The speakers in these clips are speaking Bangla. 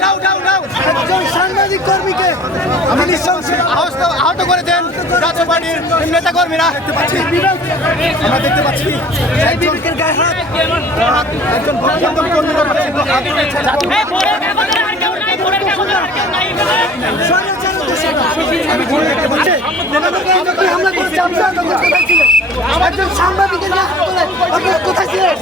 একজন সাংবাদিক কর্মীকে আহত করেছেন জাতীয় পার্টির নেতা কর্মীরা। আমরা দেখতে পাচ্ছি বিবেকের গায়ে হাত একজন একজন সাংবাদিকের কোথায় ছিলেন?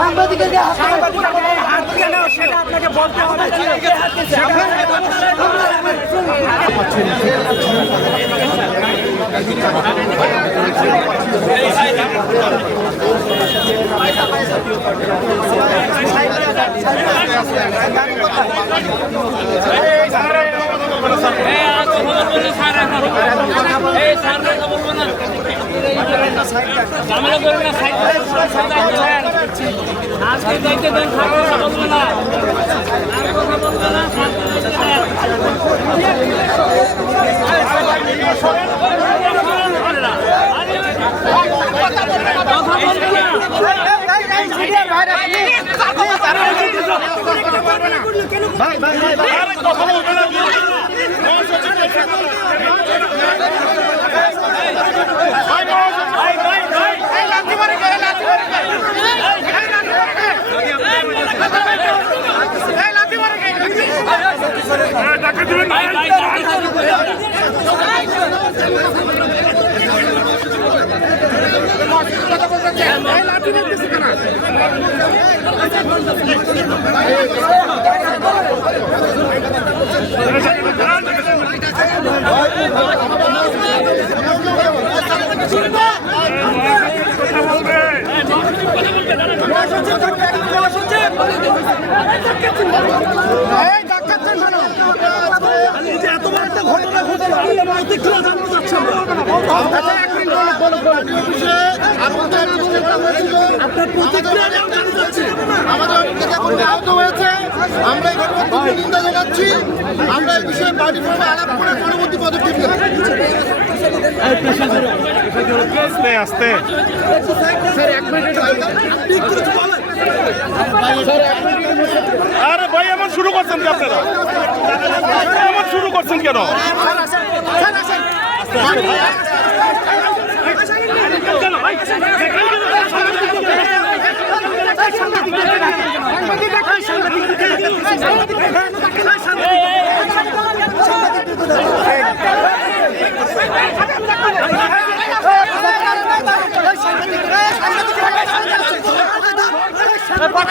সাংবাদিকের সেটা আপনাকে বলতে হবে। আমরা এই ঘটনার নিন্দা জানাচ্ছি। আমরা এই বিষয়ে পার্টি ফোরামে আলাপ করে পরবর্তী পদক্ষেপ নেব। আরে ভাই এমন শুরু করছেন কি আপনারা? এমন শুরু করছেন কেন?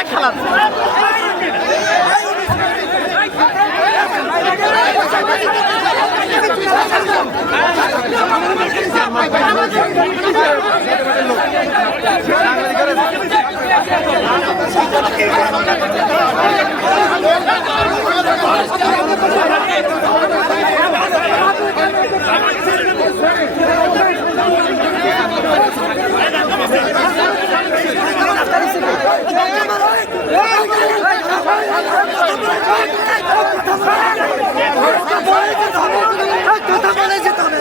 খেলা কথা বলে যেতে হবে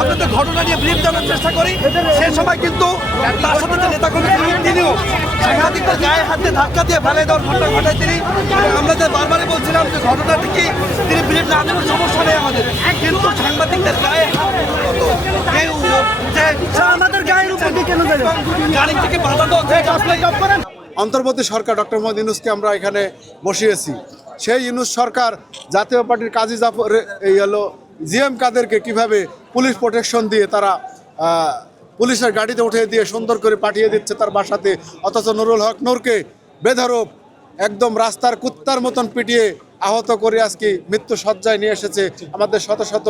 আপনাদের ঘটনা নিয়ে ব্রিফ জানার চেষ্টা করি, সে সময় কিন্তু তার সাথে যে নেতাকর্মী তিনিও সাংবাদিকদের গায়ে হাতে ধাক্কা দিয়ে ফেলে দেওয়ার ঘটনা ঘটায় তিনি। আমরা যে বারবারই বলছিলাম যে ঘটনাটি কি তিনি ব্রিফ না দেওয়ার সমস্যা নেই আমাদের, কিন্তু সাংবাদিকদের গায়ে কেউ আমাদের গায়ের উপর কেন গাড়ি থেকে বাধা দেওয়া। অন্তর্বর্তী সরকার ডক্টর মোহাম্মদ ইউনূসকে আমরা এখানে বসিয়েছি। সেই ইউনূস সরকার জাতীয় পার্টির কাজী জাফর এই হলো জিএম কাদেরকে কিভাবে পুলিশ প্রোটেকশন দিয়ে তারা পুলিশের গাড়িতে উঠিয়ে দিয়ে সুন্দর করে পাঠিয়ে দিচ্ছে তার বাসাতে, অথচ নুরুল হক নূরকে বেধড়ক একদম রাস্তার কুত্তার মতন পিটিয়ে আহত করে আজকে মৃত্যু সজ্জায় নিয়ে এসেছে আমাদের শত শত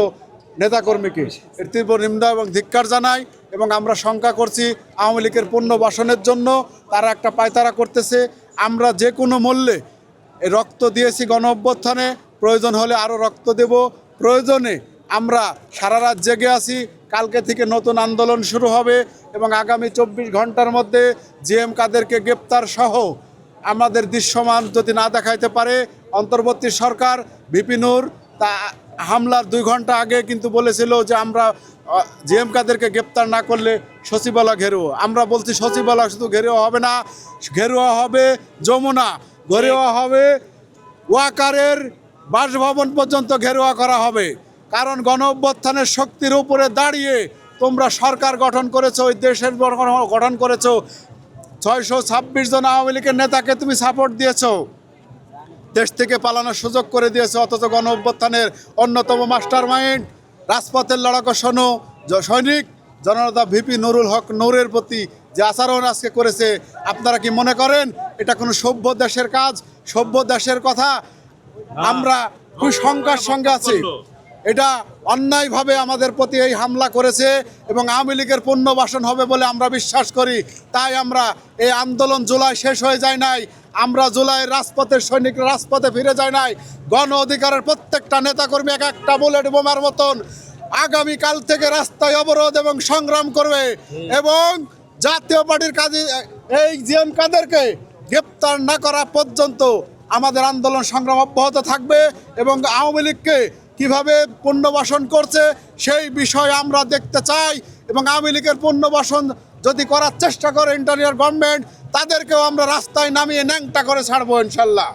নেতাকর্মীকে। এর তীব্র নিন্দা এবং ধিক্কার জানাই এবং আমরা শঙ্কা করছি আওয়ামী লীগের পুনর্বাসনের জন্য তারা একটা পায়তারা করতেছে। আমরা যে কোনো মূল্যে রক্ত দিয়েছি গণ অভ্যুত্থানে, প্রয়োজন হলে আরও রক্ত দেব, প্রয়োজনে আমরা সারা রাত জেগে আছি। কালকে থেকে নতুন আন্দোলন শুরু হবে এবং আগামী 24 ঘন্টার মধ্যে জিএম কাদেরকে গ্রেপ্তার সহ আমাদের দৃশ্যমান যদি না দেখাইতে পারে অন্তর্বর্তী সরকার, ভিপি নূর তা হামলার 2 ঘন্টা আগে কিন্তু বলেছিল যে আমরা জিএম কাদেরকে গ্রেপ্তার না করলে সচিবালয় ঘেরুও। আমরা বলছি সচিবালয় শুধু ঘেরুয়া হবে না, ঘেরুয়া হবে যমুনা, ঘেরুয়া হবে ওয়াকারের বাসভবন পর্যন্ত ঘেরুয়া করা হবে। কারণ গণ অভ্যুত্থানের শক্তির উপরে দাঁড়িয়ে তোমরা সরকার গঠন করেছো, ওই দেশের গঠন করেছো, 626 জন আওয়ামী লীগের নেতাকে তুমি সাপোর্ট দিয়েছো, দেশ থেকে পালানোর সুযোগ করে দিয়েছে, অথচ গণ অভ্যুত্থানের অন্যতম মাস্টার মাইন্ড রাজপথের লড়াকু সৈনিক জননেতা ভিপি নুরুল হক নূরের প্রতি যে আচরণ আজকে করেছে, আপনারা কি মনে করেন এটা কোনো সভ্য দেশের কাজ, সভ্য দেশের কথা? আমরা কুসংস্কার সঙ্গে আছি। এটা অন্যায়ভাবে আমাদের প্রতি এই হামলা করেছে এবং আওয়ামী লীগের পুনর্বাসন হবে বলে আমরা বিশ্বাস করি। তাই আমরা এই আন্দোলন জুলাই শেষ হয়ে যায় নাই, আমরা জুলাইয়ের রাজপথের সৈনিকরা রাজপথে ফিরে যায় নাই। গণ অধিকারের প্রত্যেকটা নেতাকর্মী এক একটা বুলেট বোমার মতন আগামীকাল থেকে রাস্তায় অবরোধ এবং সংগ্রাম করবে এবং জাতীয় পার্টির কাজে এই জিএম কাদেরকে গ্রেপ্তার না করা পর্যন্ত আমাদের আন্দোলন সংগ্রাম অব্যাহত থাকবে এবং আওয়ামী লীগকে কীভাবে পুনর্বাসন করছে সেই বিষয় আমরা দেখতে চাই এবং আওয়ামী লীগের পুনর্বাসন যদি করার চেষ্টা করে ইন্টারিয়ার গভর্নমেন্ট, তাদেরকেও আমরা রাস্তায় নামিয়ে ন্যাংটা করে ছাড়বো ইনশাল্লাহ।